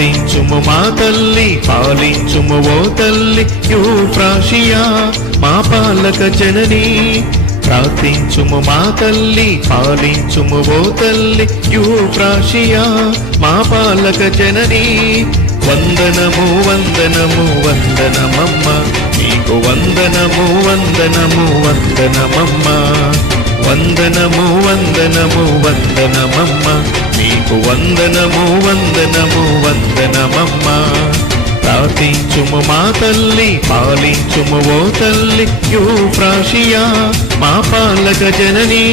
ప్రార్థించుము మా తల్లి పాలించుము ఓ తల్లి యూఫ్రాషియా మా పాలక జనని ప్రార్థించుము మా తల్లి పాలించుము ఓ తల్లి యూఫ్రాషియా మా పాలక జనని వందనము వందనము వందనమమ్మ నీకు వందనము వందనము వందనమమ్మ వందనము వందనము వందనమమ్మ నీకు వందనము వందనము వందనమమ్మ ప్రార్థించుము మా తల్లి పాలించుము ఓ తల్లి యూఫ్రాషియా మా పాలక జననీ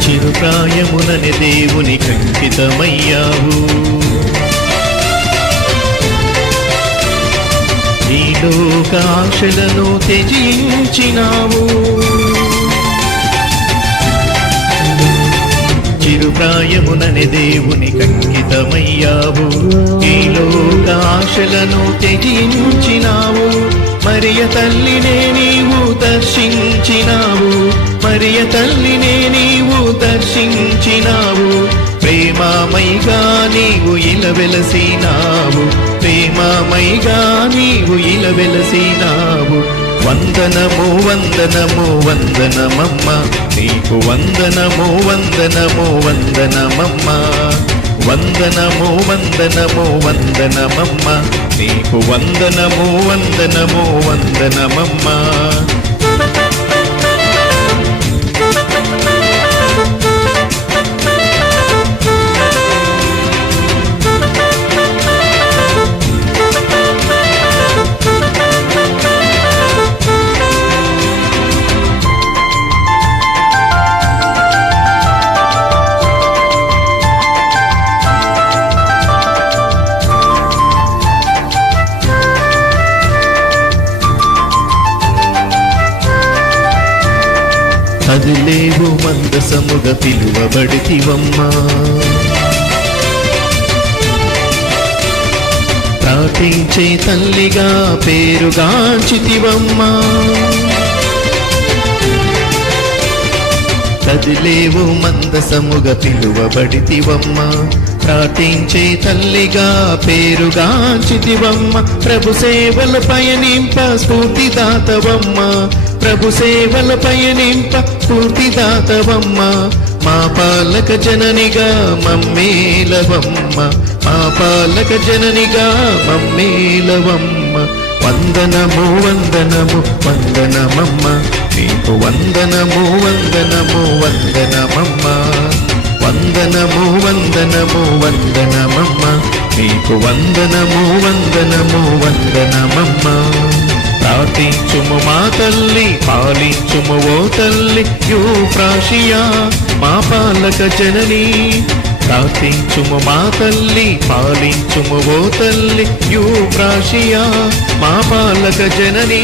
చిరుప్రాయమునని దేవుని కంకితమయ్యావు ఈ లోకాశలను త్యజించినావు చిరుప్రాయమునని దేవుని కంకితమయ్యావు ఈ లోకాశలను త్యజించినావు మరియ తల్లినే నీవు దర్శించినావు మరియ తల్లినే నీవు దర్శించినావు ప్రేమమైగా నీవు ఇలా వెలసినావు ప్రేమమైగా నీవు ఇలా వెలసినావు వందనము వందనము వందనమమ్మ నీకు వందనము వందనము వందనమమ్మ వందనము వందనము వందనమమ్మ నీకు వందనము వందనము వందనమమ్మ కదిలేవు మందసముగా పిలువబడితివమ్మా ప్రార్థించే తల్లిగా పేరుగాంచితివమ్మా కదిలేవు మందసముగా పిలువబడితివమ్మా ప్రార్థించే తల్లిగా పేరుగాంచితివమ్మ ప్రభు సేవల పయనింప స్ఫూర్తిదాతవమ్మ ప్రభు సేవల పయనింప స్ఫూర్తిదాతవమ్మ మా పాలక జననిగా మమ్మేలవమ్మ మా పాలక జననిగా మమ్మేలవమ్మ వందనము వందనము వందనమమ్మ నీకు వందనము వందనము వందనమమ్మ వందనము వందనము వందనమమ్మ నీకు వందనము వందనము వందనమమ్మ ప్రార్థించుము మా తల్లి పాలించుము ఓ తల్లి యూఫ్రాషియా మా పాలక జనని ప్రార్థించుము మా తల్లి పాలించుము ఓ తల్లి యూఫ్రాషియా మా పాలక జనని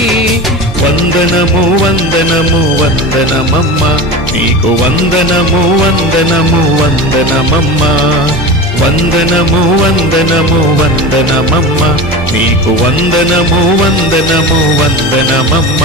వందనము వందనము వందనమమ్మ నీకు వందనము వందనము వందనమమ్మ వందనము వందనము వందనమమ్మ నీకు వందనము వందనము వందనమమ్మ